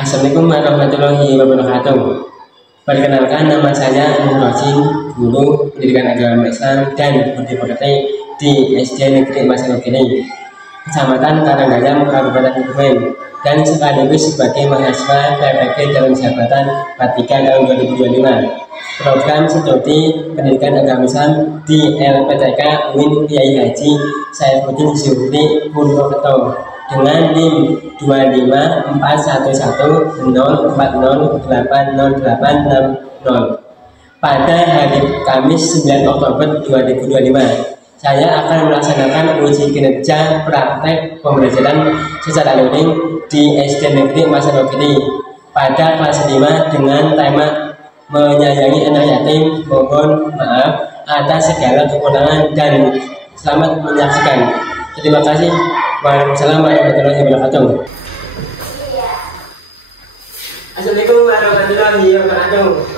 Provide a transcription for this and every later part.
Assalamualaikum warahmatullahi wabarakatuh. Perkenalkan, nama saya Nur Rosin, guru pendidikan agama Islam dan budi pekerti di SD Negeri Masarogini, Kecamatan Karanggayam, Kabupaten Kebumen, dan sekaligus sebagai mahasiswa PPG dalam jabatan P3 tahun 2025. Program studi pendidikan agama Islam di LPTK UIN Kiai Haji Saifuddin Zuhri Purwokerto dengan NIM 2541040808060 pada hari Kamis 9 Oktober 2025. Saya akan melaksanakan uji kinerja praktek pembelajaran secara daring di SD Negeri Masarogini pada kelas 5 dengan tema menyayangi anak yatim. Mohon maaf atas segala kekurangan dan selamat menyaksikan. Terima kasih. Waalaikumsalam warahmatullahi wabarakatuh. Assalamualaikum warahmatullahi wabarakatuh.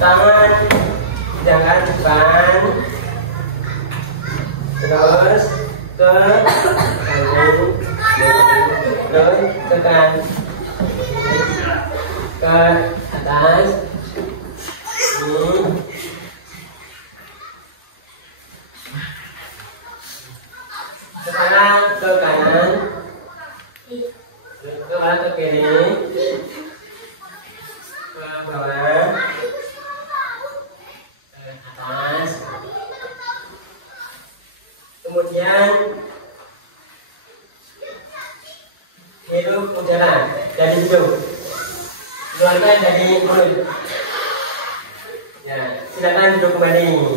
Tangan jangan depan, terus ke samping, terus tekan ke atas, ini. Sekarang ke kanan, ke kiri, ke bawah, atas, kemudian hirup udara dari hidung, keluarkan dari mulut. Ya, silakan duduk kembali.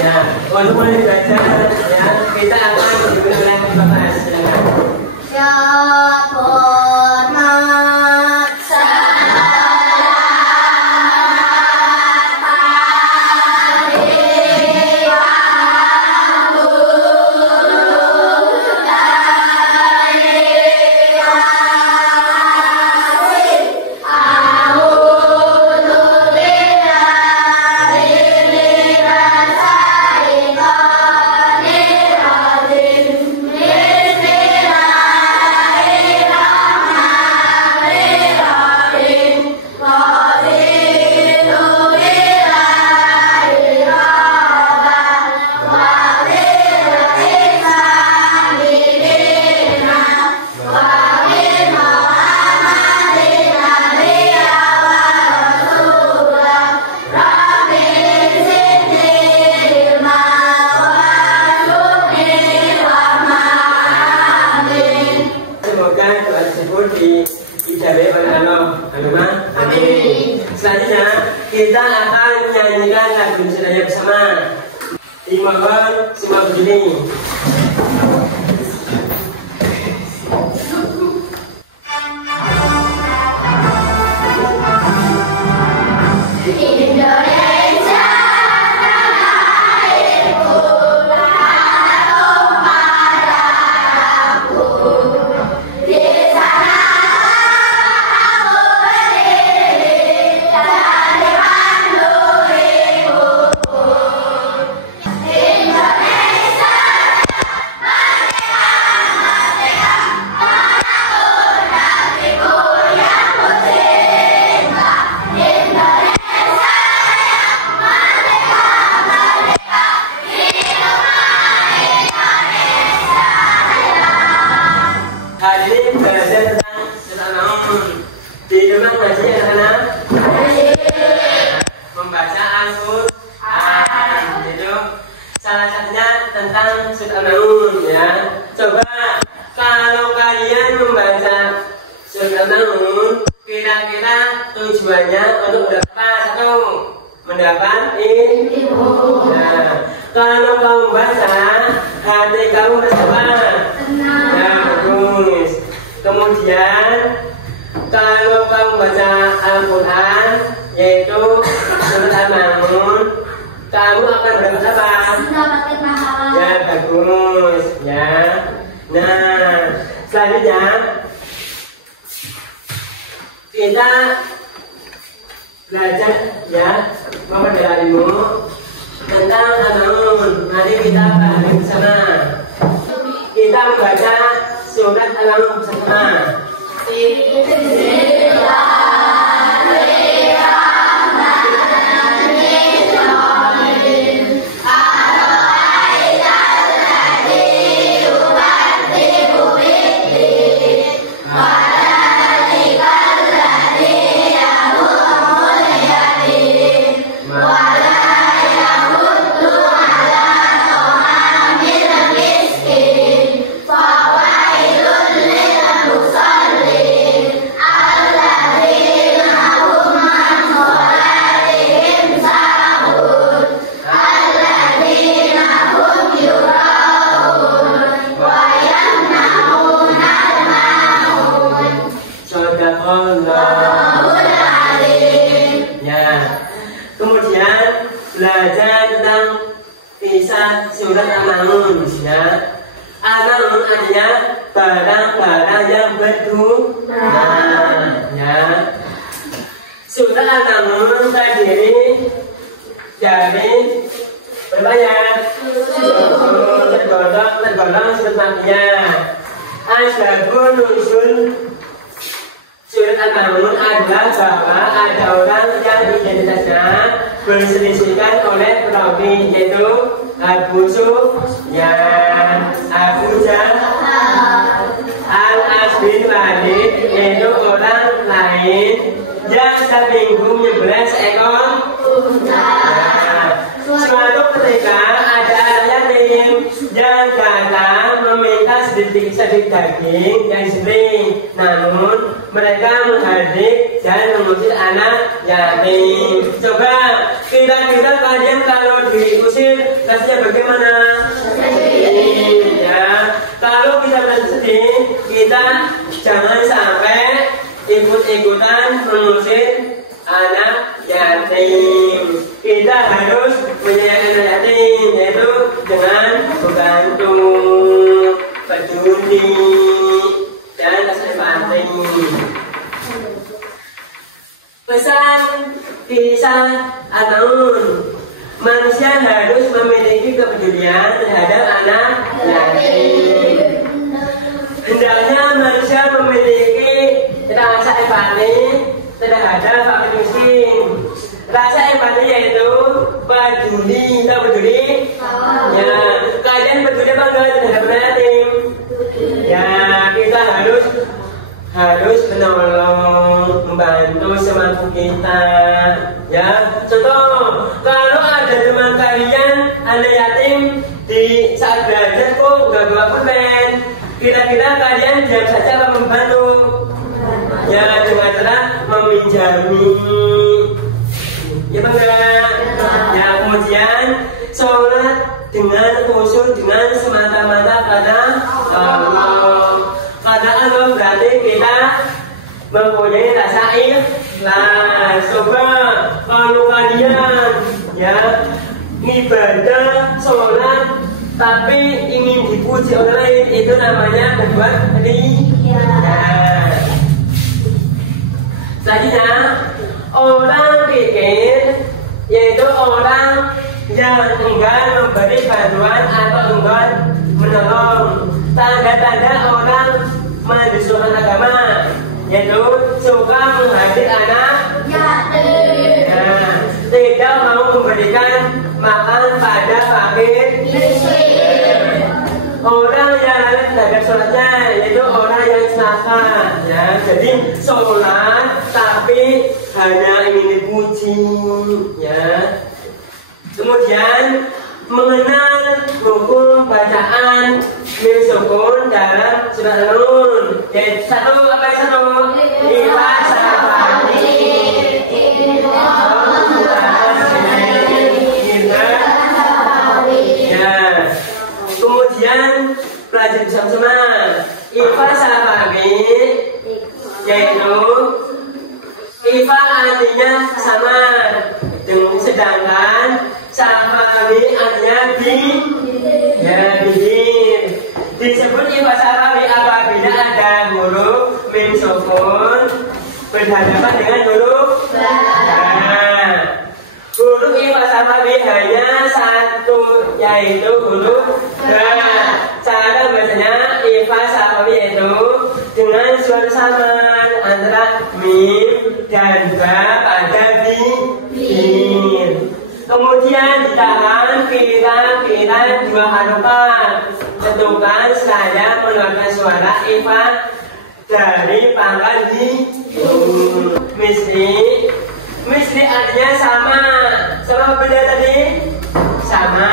Ya, untuk mulai belajar, ya, kita akan diberikan Bapak, silakan. Ya, selanjutnya kita akan menyanyikan lagu Indonesia bersama. Dimohon semua begini. Hari ini belajar tentang Al-Quran. Di rumah ngaji anak-anak membaca Al-Quran, itu salah satunya tentang Al-Quran, ya. Coba kalau kalian membaca Al-Quran, kira-kira tujuannya untuk mendapat ilmu. Nah, kalau kamu baca, hati kamu apa? Nah, bagus. Kemudian kalau kamu baca Al-Quran, yaitu surat Al-Maun, kamu akan dapat apa? Mendapatkan pahala. Ya, bagus ya. Nah, selanjutnya kita belajar ya, mempelajari ilmu tentang Al-Maun. Nanti kita bahas bersama. Kita membaca surat Al-Maun bersama. Kemudian belajar tentang kisah surat Al-Maun ya. Al-Maun artinya barang-barang yang berguna ya. Surat Al-Maun terdiri dari berapa ya? Tergolong sepertinya Asbabun Nuzul surat Al-Maun adalah bahwa ada orang yang identitasnya berselisihkan oleh perawi, yaitu Abu Sufyan, Abu Jahal, Al-As bin Walid, yaitu orang lain yang terbingung menyebelah seekor unta. Suatu ketika ada orang yang datang meminta sedikit daging yang disembelih, namun mereka menghadik dan mengusir anak yatim. Coba kira-kira kalian kalau diusir rasanya bagaimana? Ya, kalau kita merasa sedih, kita jangan sampai ikut-ikutan mengusir anak yatim. Kita harus menyayangi anak yatim, yaitu dengan membantu, peduli, dan empati. Pesan kisah Al-Maun, manusia harus memiliki kepedulian terhadap anak yatim. Hendaknya manusia memiliki rasa empati terhadap fakir miskin. Rasa empati yaitu peduli, tahu peduli? Ya, kalian peduli apa enggak terhadap anak yatim? Ya, kita harus menolong, membantu semampu kita. Ya, contoh, kalau ada teman kalian anak yatim di saat belajar kok nggak bawa pulpen, kira-kira kalian diam saja apa membantu? Ya, dengan cara meminjami. Ya enggak? Ya, kemudian sholat dengan khusyuk, dengan semata-mata pada Allah. Pada Allah berarti kita mempunyai rasa ikhlas. Coba kalau kalian ya ibadah sholat tapi ingin dipuji orang lain, itu namanya berbuat riya. Selanjutnya orang pikir, yaitu orang yang enggan memberi bantuan atau enggan menolong. Tanda-tanda orang mendusukan agama, yaitu suka menghadir anak yatim, tidak mau memberikan makan pada fakir miskin. Orang yang terhadap sholatnya, yaitu orang yang salah ya. Jadi sholat tapi hanya ingin dipuji ya. Kemudian mengenal hukum bacaan min sukun dalam surat Al-Maun. Yaitu satu apa yang satu? Kemudian pelajar bersama-sama Ifa Sahababi, yaitu Ifa artinya samar, sedangkan safawi artinya bibir. Disebut ifa safawi apabila ada huruf mim sukun berhadapan dengan huruf ba. Huruf ifa safawi hanya satu, yaitu huruf ba. Cara bacanya ifa safawi itu dengan suara samar antara mim dan ba pada bibir. Kemudian ditahan kira-kira 2 harokat. Tentukan saya mengeluarkan suara ifa dari pangkal hidung. Misli artinya sama beda tadi, sama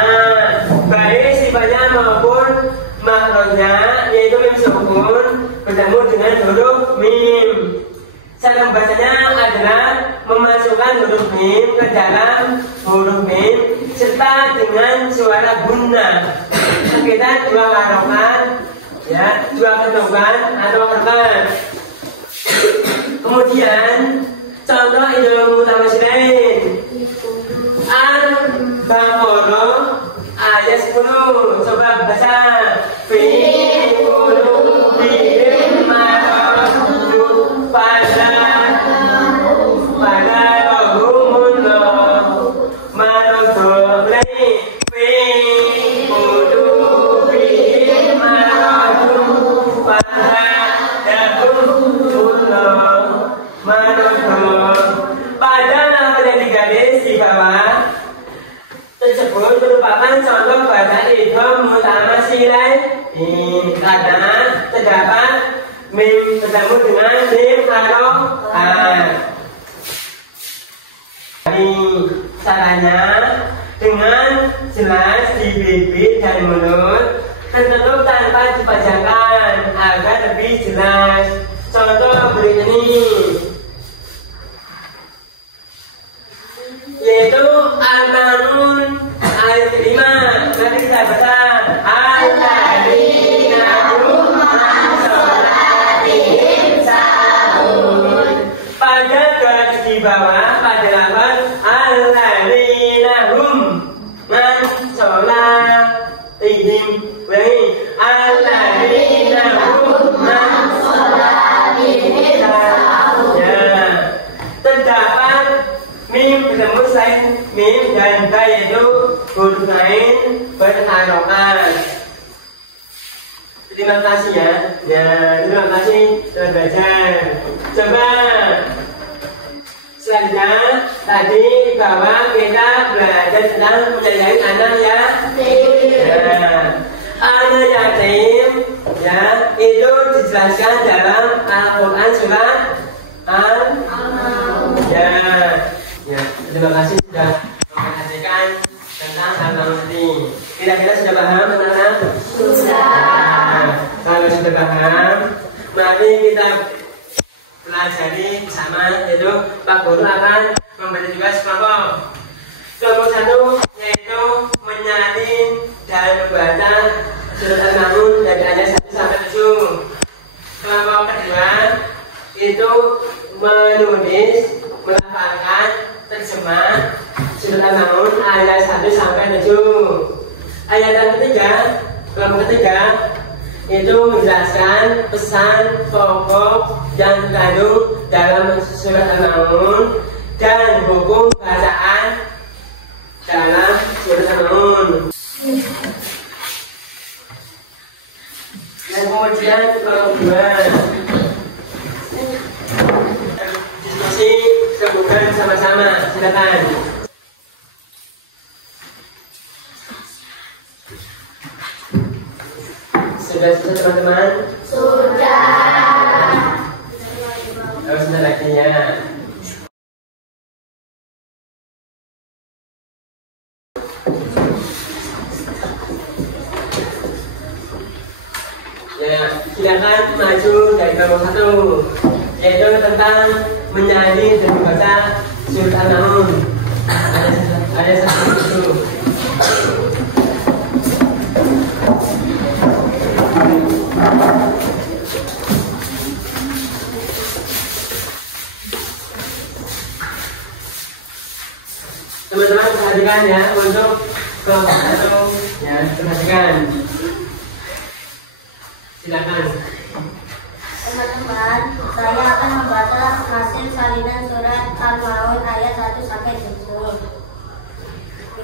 baik sifatnya maupun makhrajnya, yaitu mim sukun bertemu dengan huruf mim. Cara membacanya adalah memasukkan huruf mim ke dalam huruf mim serta dengan suara guna. Kita 2 harokat, ya, 2 ketukan atau harokat. Kemudian contoh idul mutawassilain Al-Baqarah ayat 10. Coba baca. Fi qulubihim maradun fazadahumullah maradun. Fi qulubihim maradun fazadahumullah maradun. Pada nama yang digaris di bawah tersebut merupakan contoh bahasa idgham mutawassilain karena terdapat mim bertemu dengan mim harokat. Caranya dengan jelas di bibir dan mulut, tertutup tanpa dipajangkan agar lebih jelas. Contoh berikut ini yaitu Al-Ma'un ayat 5. Mari kita baca. Alladzina hum an sholatihim sahun. Pada garis di bawah pada lafaz alladzina hum an sholatihim. Alladzina hum an sholatihim sahun. Terdapat mim bertemu selain mim dan ba, yaitu huruf lain berharokat. Terima kasih ya. Terima kasih telah belajar. Coba selanjutnya tadi di bawah kita belajar tentang menyayangi anak anak yatim, ya, itu dijelaskan dalam Al-Quran surat Al-Maun. Ya, terima kasih sudah memperhatikan tentang Al-Maun ini. Kira-kira sudah paham teman-teman? Sudah. Kalau sudah paham, mari kita pelajari bersama, yaitu Pak Guru akan memberi tugas kelompok. Kelompok 1 yaitu menyalin dan membaca surat Al-Maun dari ayat 1 sampai 7. Kelompok kedua itu menulis, melafalkan terjemah surat Al-Maun ayat 1 sampai 7. Ayat yang ketiga, kelompok ketiga itu menjelaskan pesan pokok yang terkandung dalam surat Al-Maun dan hukum bacaan dalam surat Al-Maun. Dan kemudian kelompok dua diskusi kebukaan sama-sama. Silakan. Sudah selesai teman-teman? Sudah. Harus lagi ya. Ya, silakan maju dari kelompok 1, yaitu tentang menyanyi dan membaca surat Al-Maun. Ada satu itu. Teman-teman perhatikan ya untuk kelompok 1 ya, perhatikan. Silakan. Teman-teman, saya akan membaca hasil salinan surat Al-Maun ayat 1 sampai 7.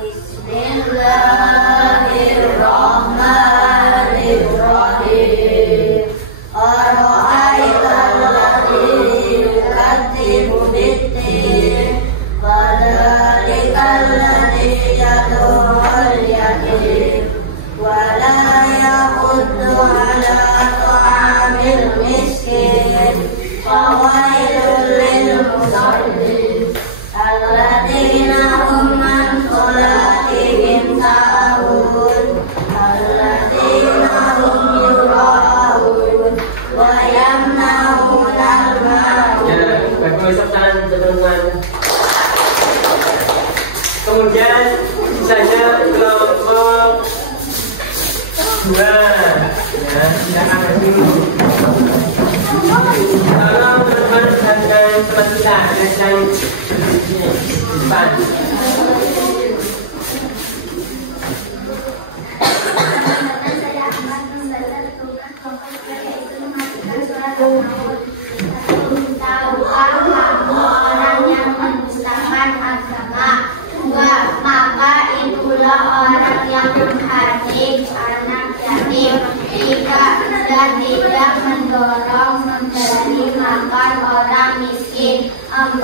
Bismillahirrahmanirrahim. Ara'aital ladzi yukadzibu bid-din, fadzalikal ladzi yad'ul yatim, wa la yahuddu 'ala ta'amil miskin, fawailul lil musallin, alladzina hum an salatihim sahun, alladzina hum yura'un wa yamna'unal ma'un. Ya, bagus teman-teman. Kemudian misalnya kelompok 2 ya, silakan dulu. Kalau teman-teman dengan teman kita yang di depan. Saya akan membaca tugas kelompok 3 yaitu mematikan surat Al-Maun. Tahukah kamu orang yang mendustakan agama? Maka itulah orang yang menghardik anak yatim, dan tidak mendorong memberi makan orang miskin. 4.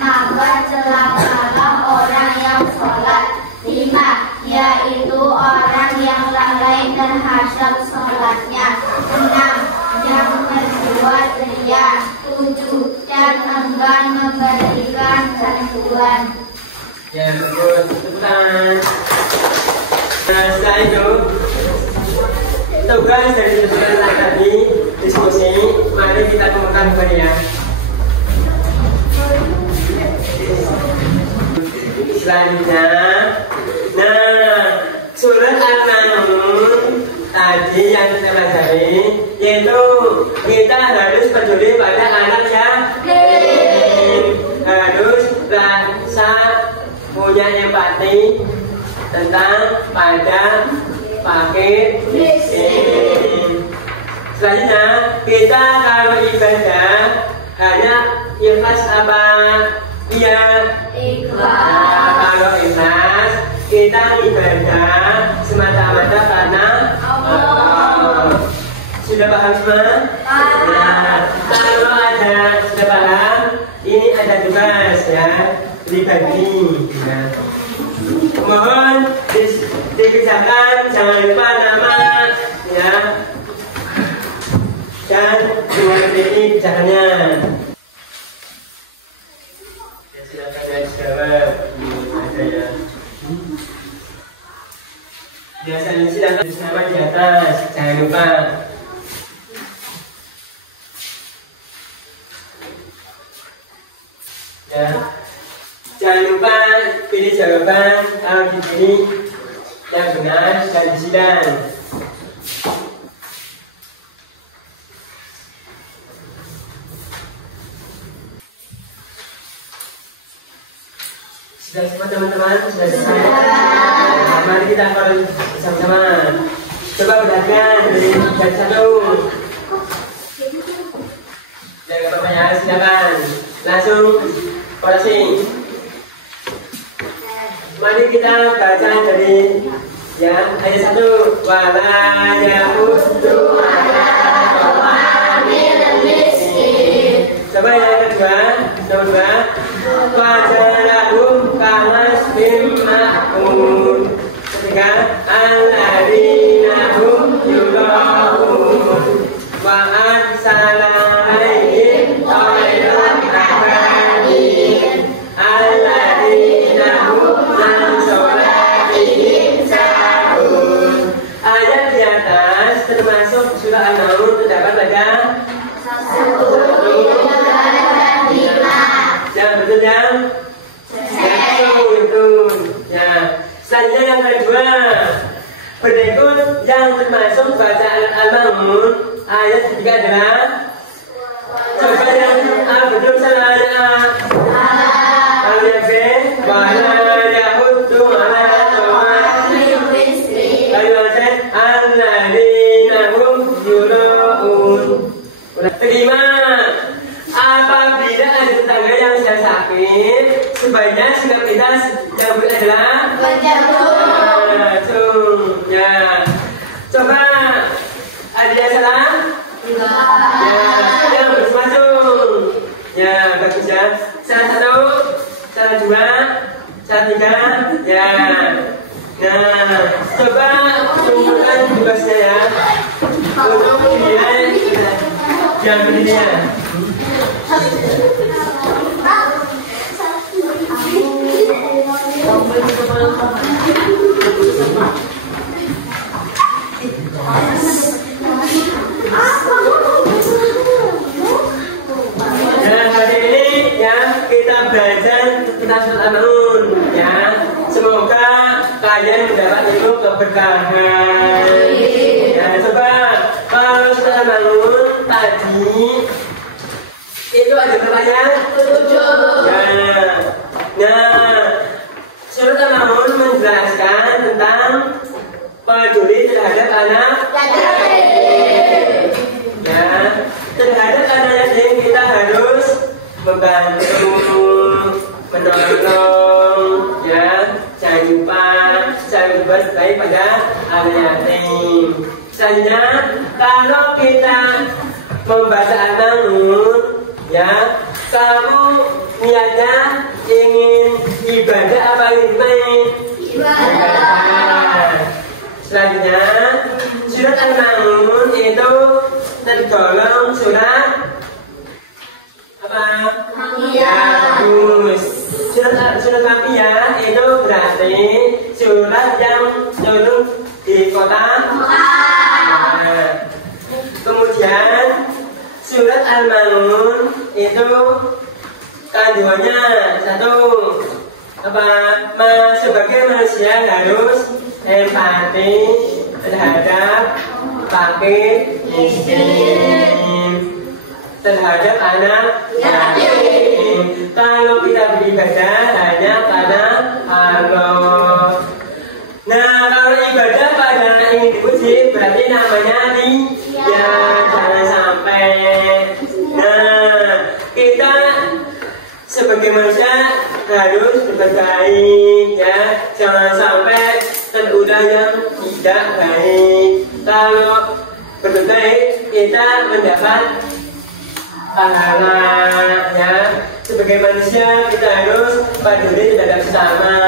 Maka celakalah orang yang sholat. 5. Yaitu orang yang lalai terhadap sholatnya. 6. Yang berbuat riya. 7. Dan enggan memberikan bantuan. Ya, bagus. Tepukan. Nah, setelah itu tugas dari tujuan tadi diskusi, mari kita kemukakan kembali ya. Selanjutnya, nah, surat Al-Maun tadi yang kita pelajari, yaitu kita harus peduli pada anak yatim, harus rasa punya empati tentang pada fakir miskin. Selanjutnya kita kalau ibadah hanya ikhlas apa? Iya, ikhlas. Nah, kalau ikhlas kita ibadah semata-mata karena Allah. Sudah paham semua? Nah, kalau ada sudah paham, ini ada tugas ya, dibagi. Ya. Mohon dikerjakan, jangan lupa nama ya, dan dengan ini kerjakannya. Ya, silakan ya dijawab. Ada ya. Biasanya silakan bersama di atas, jangan lupa. Ya. Jangan lupa pilih jawaban kalau dipilih yang benar dan disidang. Sudah semua teman-teman? Sudah selesai? Nah, mari kita akan bersama-sama. Coba perhatikan dari satu. Jangan pertanyaan, silakan langsung koreksi. Mari kita baca dari ya ayat 1. Wala yahuddu ala ta'amil miskin. Coba yang kedua, coba fajalahum kamasbim ma'un. Ketiga, alladzina hum yura'un wa arsala alaihim tayran ababil alladzina hum an sholatihim sahun. Ayat di atas termasuk surah Al-Maun terdapat pada 1, 2, 3. Yang betul yang itu ya. Selanjutnya yang kedua, berikut yang termasuk bacaan Al-Maun ayat ketiga adalah coba yang betul salahnya. Kalau yang B, wala terakhir, sebaiknya sikap kita yang baik adalah menjauh. Ya, coba ada yang salah? Ya, yang masuk. Ya, bagus ya. Salah satu, salah dua, salah tiga. Ya. Nah, coba kumpulkan tugasnya ya. Untuk dia yang berdirinya. Dan hari ini ya kita belajar kitab Surat Al-Maun ya. Semoga kalian mendapat ilmu keberkahan. Ya, coba kalau Surat Al-Maun tadi itu ada berapa ya? 7. Nah, Surat Al-Maun menjelaskan tentang peduli terhadap anak yatim. Ya, terhadap anak yatim kita harus membantu, menolong, ya, jangan lupa baik pada anak yatim. Misalnya, kalau kita membaca Al-Maun, ya, kamu niatnya ingin ibadah apa ingin ibadah. Selanjutnya, surat Al-Maun itu tergolong surat apa? Bagus. Surat Makiyah itu berarti surat yang turun di kota. Kemudian surat Al-Maun itu kandungannya satu apa? Sebagai manusia harus empati terhadap fakir miskin, terhadap anak yatim. Kalau kita beribadah hanya karena Allah. Nah, kalau ibadah pada anak ini dipuji berarti namanya ya jangan sampai. Nah, kita sebagai manusia harus berbuat baik ya, jangan sampai terulang yang tidak baik. Kalau berbuat baik kita mendapat pahala ya. Sebagai manusia kita harus peduli terhadap sesama.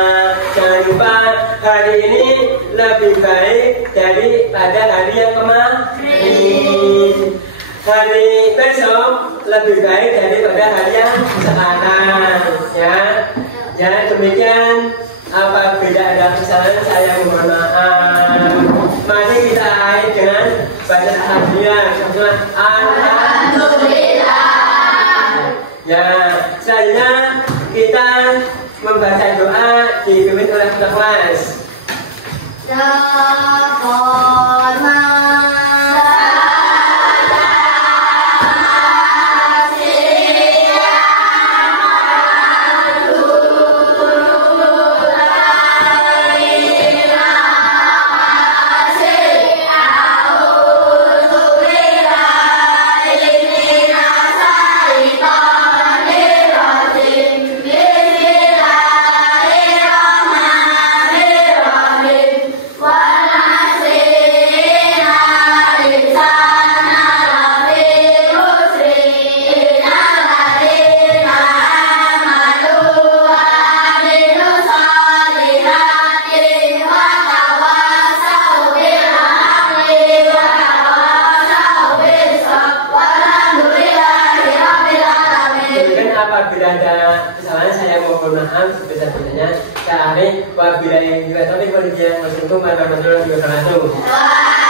Jangan lupa hari ini lebih baik daripada hari yang kemarin. Hari besok lebih baik daripada hari yang sekarang ya. Ya, demikian. Apabila ada kesalahan saya mohon maaf. Mari kita akhiri dengan baca alhamdulillah. Alhamdulillah. Ya, selanjutnya kita membaca doa dipimpin oleh kelas. Apabila ada kesalahan saya mohon maaf sebesar-besarnya. Wabillahi taufiq wal hidayah. Wassalamualaikum warahmatullahi wabarakatuh.